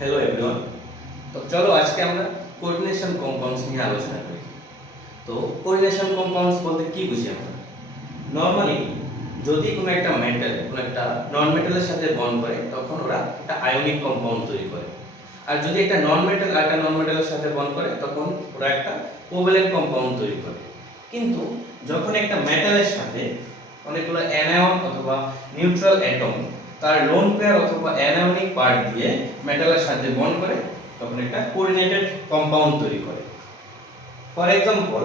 Hello everyone. তো চলো আজকে আমরা কোঅর্ডিনেশন কম্পাউন্ডস নিয়ে আলোচনা করি। তো কোঅর্ডিনেশন কম্পাউন্ডস বলতে কি বুঝি আমরা? নরমালি যদি কোনো একটা মেটাল কোনো একটা নন মেটালের সাথে বন্ড করে তখন ওরা একটা আয়নিক কম্পাউন্ড তৈরি করে। আর যদি একটা নন মেটাল আর একটা নন মেটালের সাথে বন্ড করে তখন ওরা একটা কোভ্যালেন্ট কম্পাউন্ড তৈরি করে। কিন্তু যখন একটা মেটালের সাথে অনেকগুলো অ্যানায়ন অথবা নিউট্রাল অ্যাটম তার লোন পেয়ার অথবা অ্যানায়নিক পার্ট দিয়ে মেটালের সাথে বন্ড করে তখন একটা কোঅর্ডিনেটেড কম্পাউন্ড তৈরি করে। For example,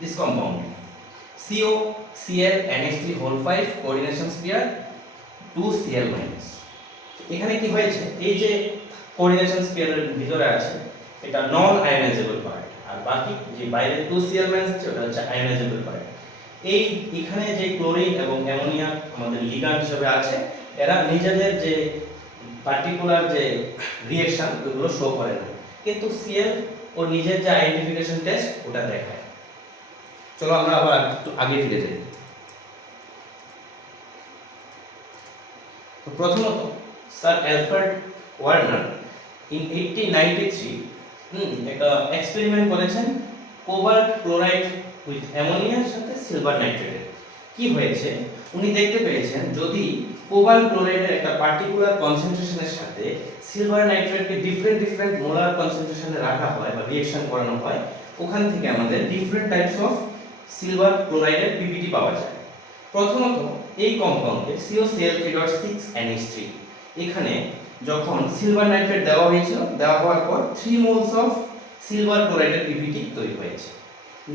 this compound COCl NH3 whole 5 coordination pair 2Cl minus। এখানে কি হয়েছে, এই যে কোঅর্ডিনেশন স্পিয়ারের ভিতরে আছে এটা নন আয়োনাইজেবল পার্ট, আর বাকি যে বাইরে 2Cl মাইনাস আছে ওটা হচ্ছে আয়োনাইজেবল পার্ট। এই এখানে যে ক্লোরিন এবং অ্যামোনিয়া আমাদের লিগ্যান্ড হিসেবে আছে, এরা নিজেদের যে পার্টিকুলার যে রিঅ্যাকশন ওগুলো শো করে না, কিন্তু Cl ওর নিজের যে আইডেন্টিফিকেশন টেস্ট ওটা দেখায়। চলো আমরা আবার একটু আগে ফিরে যাই। তো প্রথমত স্যার অ্যালফ্রেড ওয়ার্নার ইন 1893 একটা এক্সপেরিমেন্ট করেছেন কোবাল্ট ক্লোরাইড উইথ অ্যামোনিয়ার সাথে সিলভার নাইট্রেট। কি হয়েছে, উনি দেখতে পেয়েছেন যদি কোবাল্ট ক্লোরাইডের একটা পার্টিকুলার কনসেন্ট্রেশনের সাথে সিলভার নাইট্রেটকে ডিফারেন্ট মোলার কনসেন্ট্রেশনে রাখা হয় বা রিঅ্যাকশন করানো হয়, ওখান থেকে আমাদের ডিফারেন্ট টাইপস অফ সিলভার ক্লোরাইডের পিপিটি পাওয়া যায়। প্রথমত এই কম্পাউন্ডে COCl3.6 NH3, এখানে যখন সিলভার নাইট্রেট দেওয়া হয়েছিল, দেওয়া হওয়ার পর 3 মোলস অফ সিলভার ক্লোরাইডের পিপিটি তৈরি হয়েছে।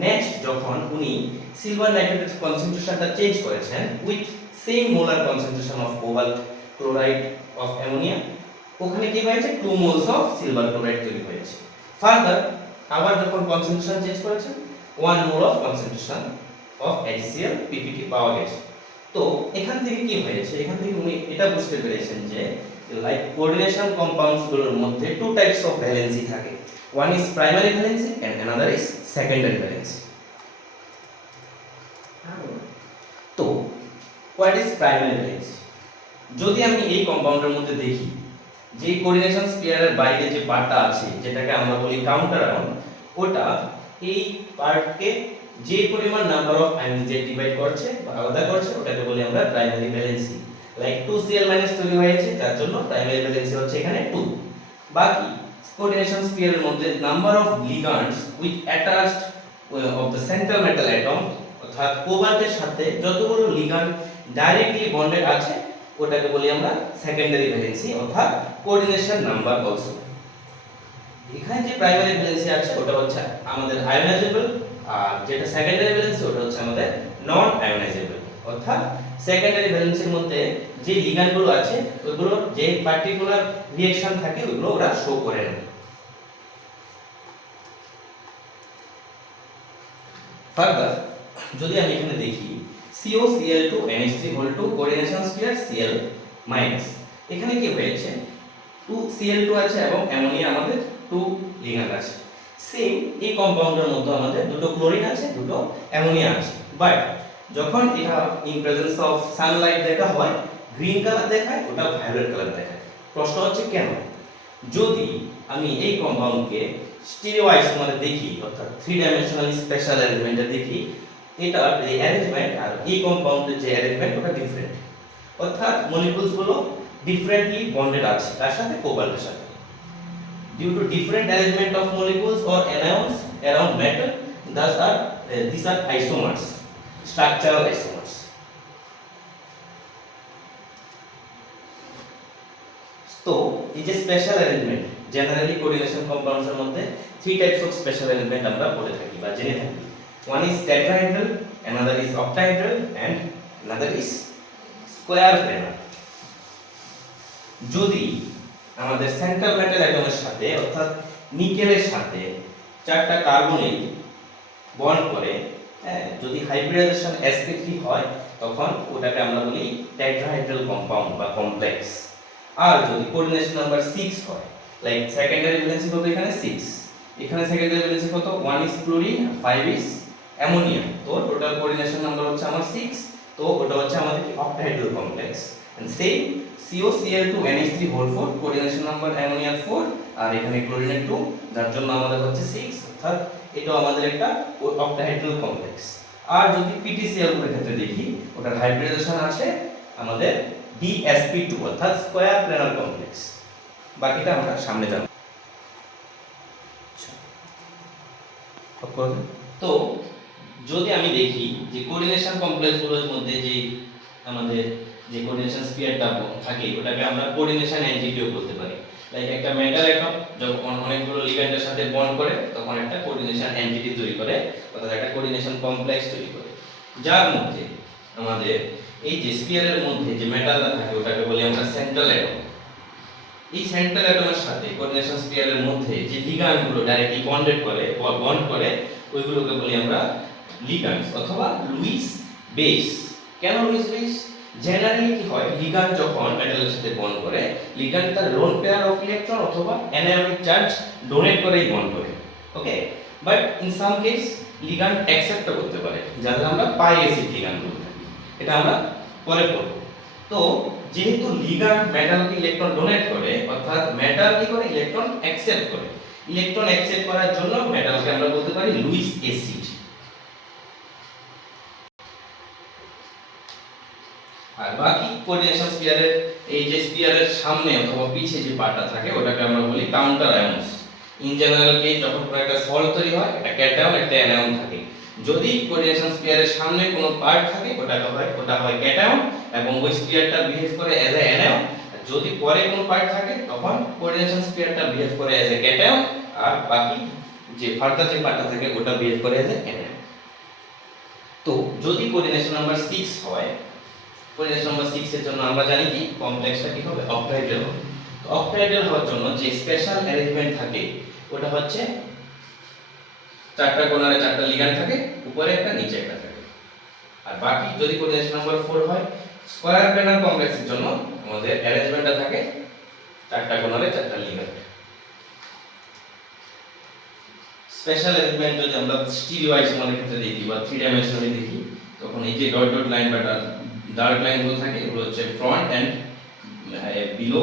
নেক্সট যখন উনি সিলভার নাইট্রেটের কনসেন্ট্রেশনটা চেঞ্জ করেছেন with same molar concentration of cobalt chloride of ammonia, ওখানে কি হয়েছে 2 মোলস অফ সিলভার ক্লোরাইড তৈরি হয়েছে। ফার্দার আবার যখন কনসেন্ট্রেশন চেঞ্জ করেছেন 1 mole of concentration of HCl PPT পাওয়া গেছে। তো এখান থেকে কি হয়েছে, এখান থেকে উনি এটা বুঝতে পেরেছেন যে লাইক কোঅর্ডিনেশন কম্পাউন্ডস গুলোর মধ্যে টু টাইপস অফ ভ্যালেন্সি থাকে, one is primary valency and another is secondary valency. তো হোয়াট ইজ প্রাইমারি ভ্যালেন্সি? যদি আমি এই কম্পাউন্ডের মধ্যে দেখি যে কোঅর্ডিনেশন স্পিয়ারের বাইরে যে পার্টটা আছে যেটাকে আমরা বলি কাউন্টার আয়ন, ওটা এই পার্টকে যে পরিমাণ নাম্বার অফ আয়নস দিয়ে ডিভাইড করছে বা আলাদা করছে ওটাকে বলি আমরা primary valency. Like 2Cl minus তৈরি হয়েছে যার জন্য প্রাইমারি ভ্যালেন্সি হচ্ছে এখানে 2। বাকি কোঅর্ডিনেশন স্পিয়ারের মধ্যে number of ligands with attached of the central metal atom, অর্থাৎ কোবাল্টের সাথে যতগুলো লিগ্যান্ড ডাইরেক্টলি বন্ডেড আছে ওটাকে বলি আমরা সেকেন্ডারি ভ্যালেন্সি অর্থাৎ কোঅর্ডিনেশন নাম্বার অলসো। এখানে যে প্রাইমারি ভ্যালেন্সি আছে ওটা হচ্ছে আমাদের আয়োনাইজেবল, আর যেটা সেকেন্ডারি ভ্যালেন্সি ওটা হচ্ছে আমাদের নন আয়োনাইজেবল। অর্থাৎ সেকেন্ডারি ভ্যালেন্সির মধ্যে যে লিগ্যান্ডগুলো আছে ওগুলো যে পার্টিকুলার রিঅ্যাকশন থাকে ওগুলো ওরা শো করে না। ফার্দার যদি আমি এখানে দেখি COCl2 NH3 whole 2 coordination spear Cl minus, এখানে কি হয়েছে 2Cl2 আছে এবং অ্যামোনিয়া আমাদের 2 লিগ্যান্ড আছে। সেম এই কম্পাউন্ডের মধ্যে আমাদের দুটো ক্লোরিন আছে, দুটো অ্যামোনিয়া আছে, বাট যখন এটা ইন প্রেজেন্স অফ সানলাইট দেখা হয় গ্রিন কালার দেখায়, ওটা ভায়োলেট কালার দেখায়। প্রশ্ন হচ্ছে কেন? যদি আমি এই কম্পাউন্ডকে স্টিরিও আইসোমারে দেখি অর্থাৎ 3 ডাইমেনশনাল স্পেশাল অ্যারেঞ্জমেন্টে দেখি, এটা এই অ্যারেঞ্জমেন্ট আর এই কম্পাউন্ডের যে অ্যারেঞ্জমেন্ট ওটা ডিফারেন্ট, অর্থাৎ মলিকিউলস গুলো ডিফারেন্টলি বন্ডেড আছে তার সাথে কোবাল্টের সাথে। Due to different arrangement of molecules or anions around metal, these are isomers, structural isomers. তো এই যে special arrangement, generally coordination compounds এর মধ্যে 3 টাইপস অফ স্পেশাল অ্যারেঞ্জমেন্ট আমরা পড়ে থাকি বা জেনে থাকি। One is tetrahedral, another is octahedral and another is square planar. যদি আমাদের সেন্ট্রাল মেটাল অ্যাটমের সাথে অর্থাৎ নিকেলের সাথে 4টা কার্বনেট বন্ড করে, যদি হাইব্রিডাইজেশন sp3 হয় তখন ওটাকে আমরা বলি টেট্রাহেড্রাল কম্পাউন্ড বা কমপ্লেক্স। আর যদি কোঅর্ডিনেশন নাম্বার 6 হয়, লাইক সেকেন্ডারি ভ্যালেন্সি কত এখানে 6, এখানে সেকেন্ডারি ভ্যালেন্সি কত 1 is chlorine 5 is অ্যামোনিয়া। তো টোটাল কোঅর্ডিনেশন নাম্বার হচ্ছে আমার 6। তো ওটা হচ্ছে আমাদের কি octahedral complex. And same COCl2 NH3 whole 4 coordination number অ্যামোনিয়ার 4 আর এখানে ক্লোরিনের 2, যার জন্য আমাদের হচ্ছে 6, অর্থাৎ এটাও আমাদের একটা অক্টাহাইড্রাল কমপ্লেক্স। আর যদি PTCl এর ক্ষেত্রে দেখি, ওটার হাইব্রিডাইজেশন আছে আমাদের DsP2 অর্থাৎ স্কয়ার প্ল্যানার কমপ্লেক্স। বাকিটা আমরা সামনে জানব। তো যদি আমি দেখি যে কোঅর্ডিনেশন কমপ্লেক্সগুলোর মধ্যে যে আমাদের যে কোঅর্ডিনেশন স্পিয়ারটা থাকে ওটাকে আমরা কোঅর্ডিনেশন এন্টিটিও বলতে পারি। লাইক একটা মেটাল অ্যাটম যখন অনেকগুলো লিগ্যান্ডের সাথে বন্ড করে তখন একটা কোঅর্ডিনেশন এন্টিটি তৈরি করে, অর্থাৎ একটা কোঅর্ডিনেশন কমপ্লেক্স তৈরি করে, যার মধ্যে আমাদের এই যে স্পিয়ারের মধ্যে যে মেটালটা থাকে ওটাকে বলি আমরা সেন্ট্রাল অ্যাটম। এই সেন্ট্রাল অ্যাটমের সাথে কোঅর্ডিনেশন স্পিয়ারের মধ্যে যে লিগ্যান্ডগুলো ডাইরেক্টলি বন্ডেড করে বা বন্ড করে ওইগুলোকে বলি আমরা লিগ্যান্ডস অথবা লুইস বেস। কেন লুইস বেস? জেনারেলি কি হয়, লিগ্যান্ড যখন মেটালের সাথে বন্ড করে, লিগ্যান্ড তার লোন পেয়ার অফ ইলেকট্রন অথবা অ্যানায়নিক চার্জ ডোনেট করেই বন্ড করে। Okay, but in some case ligand accept করতে পারে, যাদের আমরা পাই অ্যাসিড লিগ্যান্ড বলে থাকি। এটা আমরা পরে পড়ব। তো যেহেতু লিগ্যান্ড মেটালকে ইলেকট্রন ডোনেট করে, অর্থাৎ মেটাল কি করে, ইলেকট্রন অ্যাকসেপ্ট করে। ইলেকট্রন অ্যাকসেপ্ট করার জন্য মেটালকে আমরা বলতে পারি লুইস অ্যাসিড। আর বাকি কোঅর্ডিনেশন স্পিয়ারের এই যে স্পিয়ারের সামনে অথবা পিছে যে পার্টটা থাকে ওটাকে আমরা বলি counter ions. In general case যখন কোনো একটা সল্ট তৈরি হয়, একটা ক্যাটায়ন একটা অ্যানায়ন থাকে। যদি কোঅর্ডিনেশন স্পিয়ারের সামনে কোনো পার্ট থাকে ওটা হয় ক্যাটায়ন এবং ওই স্পিয়ারটা বিহেভ করে অ্যাজ এ অ্যানায়ন। যদি পরে কোনো পার্ট থাকে তখন কোঅর্ডিনেশন স্পিয়ারটা বিহেভ করে অ্যাজ এ ক্যাটায়ন, আর বাকি যে ফার্দার যে পার্টটা থাকে ওটা বিহেভ করে অ্যাজ এ অ্যানায়ন। তো যদি কোঅর্ডিনেশন নাম্বার 6 হয়, কোঅর্ডিনেশন নাম্বার 6 এর জন্য আমরা জানি কি কমপ্লেক্সটা কি হবে, অক্টাহাইড্রাল হবে। তো অক্টাহাইড্রাল হওয়ার জন্য যে স্পেশাল অ্যারেঞ্জমেন্ট থাকে ওটা হচ্ছে চারটা কোণারে চারটা লিগ্যান্ড থাকে, উপরে একটা নিচে একটা থাকে। আর বাকি যদি কোঅর্ডিনেশন নাম্বার 4 হয়, স্কয়ার প্ল্যানার কমপ্লেক্সের জন্য আমাদের অ্যারেঞ্জমেন্টটা থাকে চারটা কোণারে চারটা লিগ্যান্ড। স্পেশাল অ্যারেঞ্জমেন্ট যদি আমরা স্টিরিও আইসোমারের ক্ষেত্রে দেখি বা 3 ডাইমেনশনালি দেখি, তখন এই যে ডট ডট লাইন বা ডার্ক লাইনগুলো থাকে এগুলো হচ্ছে ফ্রন্ট এন্ড বিলো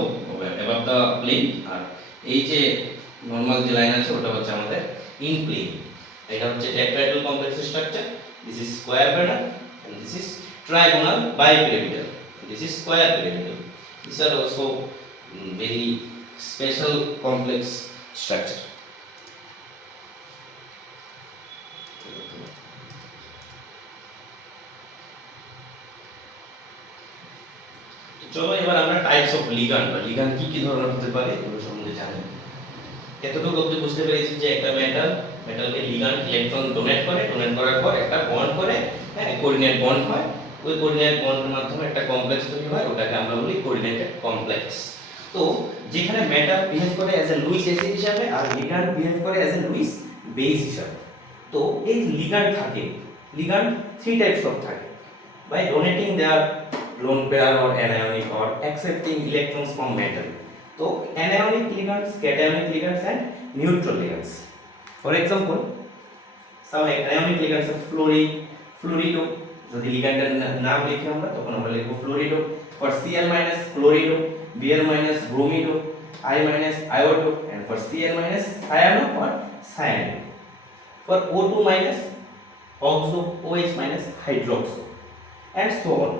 অ্যাবাভ দা প্লেন, আর এই যে নরমাল যে লাইন আছে ওটা হচ্ছে আমাদের ইন প্লেন। এটা হচ্ছে tetrahedral complex structure. This is square planar and this is trigonal bipyramidal, this is square pyramidal. These are also very special complex structure. চলো এবার আমরা টাইপস অফ লিগ্যান্ড বা লিগ্যান্ড কি ধরনের হতে পারে এগুলো সম্বন্ধে জানি। এতটুকু অবধি বুঝতে পেরেছি যে একটা মেটালকে লিগ্যান্ড ইলেকট্রন ডোনেট করার পর একটা বন্ড করে, হ্যাঁ, কোঅর্ডিনেট বন্ড হয়। ওই কোঅর্ডিনেট বন্ডের মাধ্যমে একটা কমপ্লেক্স তৈরি হয়, ওটাকে আমরা বলি কোঅর্ডিনেটেড কমপ্লেক্স। তো যেখানে মেটাল বিহেভ করে অ্যাজ এ লুইস অ্যাসিড হিসাবে আর লিগ্যান্ড বিহেভ করে অ্যাজ এ লুইস বেস হিসাবে। তো এই লিগ্যান্ড থাকে, লিগ্যান্ড 3 টাইপস অফ থাকে, by donating their lone pair or anionic or accepting electrons from metal. So anionic ligands, cationic ligands and neutral ligands. For example, some anionic ligands are fluorine, fluorido. যদি লিগ্যান্ডের নাম লিখি আমরা তখন আমরা লিখব ফ্লোরিডো। For Cl minus chlorido, Br minus bromido, I minus iodo, and for Cl minus cyano or cyanido. For O2 minus oxo, OH minus hydroxo, and so on.